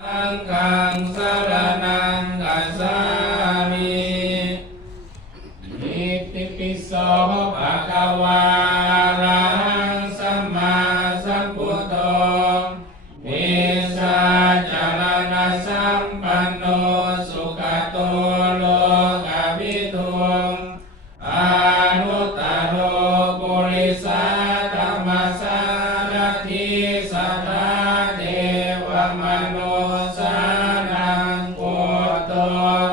สังฆังสรณังคัจฉามิอิติปิโสภะคะวะอะระหังสัมมาสัมพุทโธวิชชาจารณะสัมปันโนสุขโตโลกวิทูอานุตตโรปุริสธรรมสารถิสัทธาเทวมนุสานังพุทโธ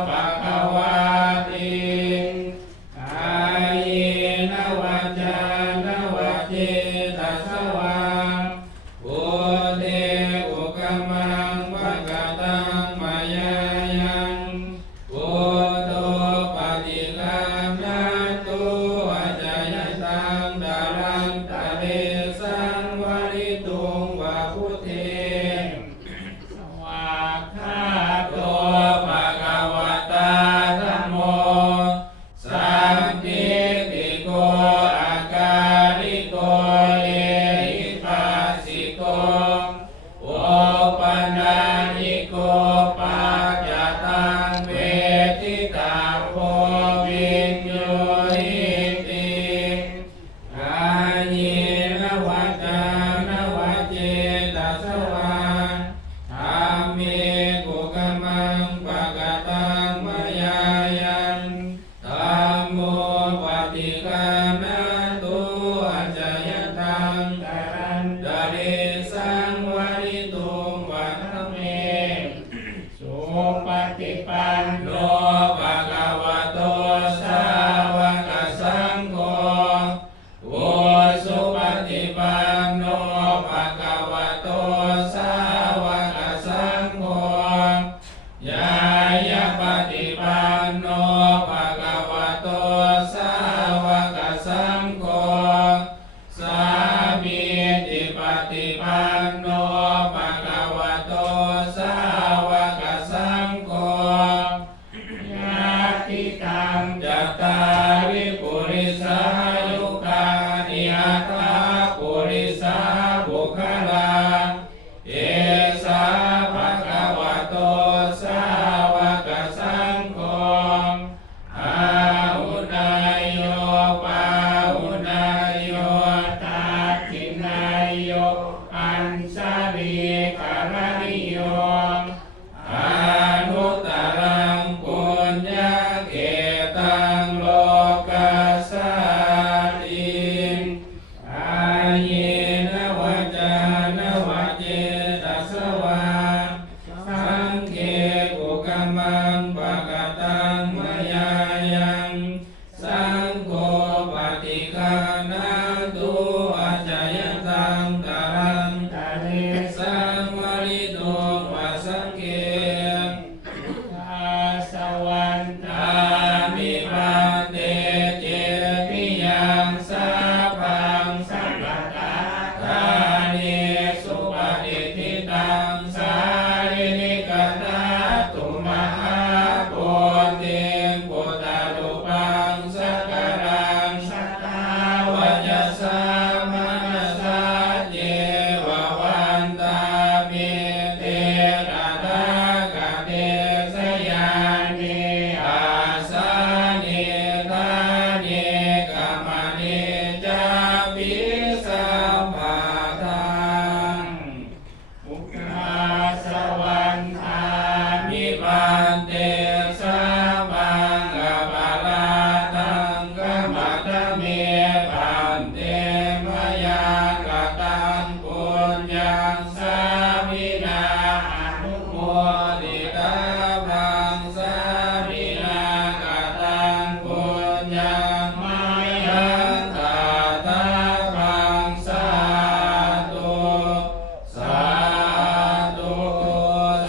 ภควาติกายนวาจานวเจตสวาพุทเทอุกมังภกตังมายายังพุทโธปฏิกัมนันตุอาจายตังดารันตะเรสังวริตุงวะพุทเทสวากขาโตภะคะวะตาธัมโมสันทิติโกอาการิโกเอหิปัสสิโกโอปนัญิโกปัจจตังเวทิตาโพวิญโยหิติกายนวาจานวเจตสวาธัมเมกุกมังภกตังมายายังธัมโมปฏิกัมนันตุอาจายตังดารันตะเรสังวริตุงวะธัมเมสุปฏิปันโนภะคะวะโตสาวกสังโฆโอสุปฏิปันโนภะคะวะโตสาวกสังโฆยายาปฏิปันโนภะคะวะโตสาวกสังโฆสามีจิปฏิปันโนภะคะวะโตสาวกสังโฆญาติตังจัตตาริปุริสายุคานิอัตถาปุริสาบุคลาเอสาภะคะวะโตสาวกสังโฆอาหุนายโยปาหุนายโยตาทินายโยอัญชลีกรณิโยอนุตตรังปุญญเกตังโลกัสสาติอาเยนวาจานวเจตสวาสังเฆกุกมังภกตังมายายังสังโฆปฏิกัมนันตุอาจายตังดารันตะเรสังวริตุงวะสังเฆทาสวันตามิปันเตเจติยังสัพพังสัพพตาทานิสุปฏิทิตังสารินิกตาตุมหาปุญญิงปุตตะรูปังสักการังสัตตาวยัสสะมนัสสะเจวะวันตามิเตระทากะเตสยานิอาสานิทานิกัมมณิจาปิสัมปะทังอุคคาสวันทามิปันเตสัมมังกัปปะลาตังกัมมัตเมปันเตมยากตังปุญญังสามินาอนุโมทิตาภังสามินากตังปุญญังมายังตาตาภังสาธุสาธุ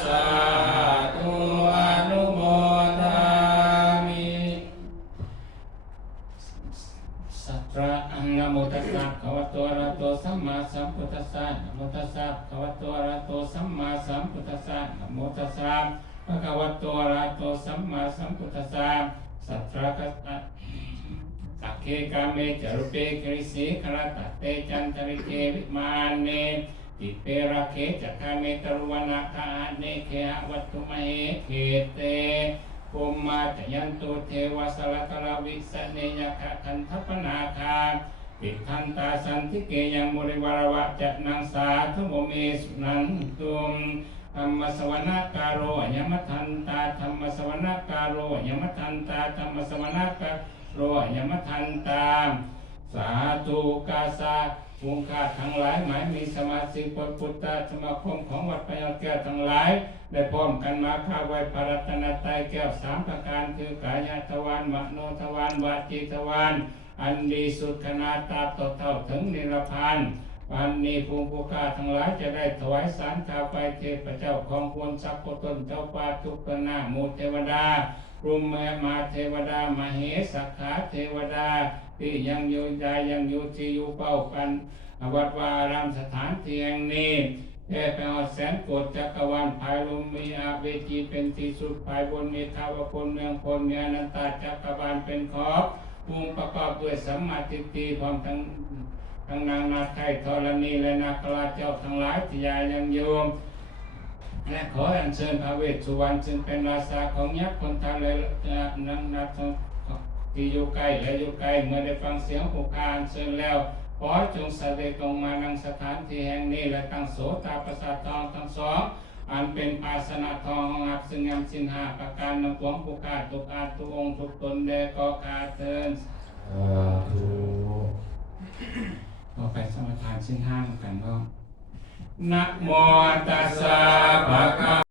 สาธุอนุโมทามิ สัทธะนะโมตัสสะภะคะวะโตอะระหะโตสัมมาสัมพุทธัสสะนะโมตัสสะภะคะวะโตอะระหะโตสัมมาสัมพุทธัสสะนะโมตัสสะภะคะวะโตอะระหะโตสัมมาสัมพุทธัสสะสัทธะกัสสะสักเคกาเมจารุเปกริสีครตะเตจันตริเกวิมานเน ติเประเคจักขาเมตรุวนาคาเนเคหวัตถุมเหเขเตภูมิมาจยันตุเทวสลกรวิสเนยขะคันทัปนาคาปิทันตาสันติเกยังมุริวารวะจันังสาธุโมเมสุนันตุมธรรมสวนาการโรยมทันตาธรรมสวนาการโรยมทันตาธรรมสวนาการโรยมทันตาสาธุกาสาภูมิค่าทั้งหลายหมายมีสมาชิกพุทธสมาคมของวัดพญาแก้วทั้งหลายได้พร้อมกันมาข้าไว้พระรัตนตรัยแก้ว3ประการคือกายทวารมโนทวารวาจีทวารอันดีสุดขนาดตราบต่อเท่าถึงนิรพานวันนี้ภูมิผู้ข้าทั้งหลายจะได้ถวายสารข้าไปเทพเจ้าของพลสัพพตนเจ้าป่าทุกตนาหมู่เทวดารุมแม่มาเทวดามเหสักขาเทวดาที่ยังอยู่ใจยังอยู่ที่อยู่เป้ากันวัดวาอารามสถานที่แห่งนี้แผ่ไปเอาแสนโกฏจักรวาลภายลมมีอาเวจีเป็นที่สุดภายบนมีทาวพลเมืองพลมีอนันตาจักรวาลเป็นขอบภูมิประกอบด้วยสัมมาทิฏฐิพร้อมทั้งนางนาไทยธรณีและนาคราชเจ้าทั้งหลายที่ยายังโยมและขออัญเชิญพระเวสสุวรรณซึ่งเป็นราชาของยักษ์คนทานและนางนาที่อยู่ใกล้และอยู่ไกลเมื่อได้ฟังเสียงผู้ข้าอัญเชิญแล้วขอจงเสด็จลงมานังสถานที่แห่งนี้และตั้งโสตาประสาททองทั้งสองอันเป็นภาสนะทองของอับซึ่งงามสินหาประการนำหลวงผู้ข้าทุกอาทุกองค์ทุกตนเดก็ขาเทินต่อไปสมทานสินห้ากันก็นะโมตัสสะภะคะ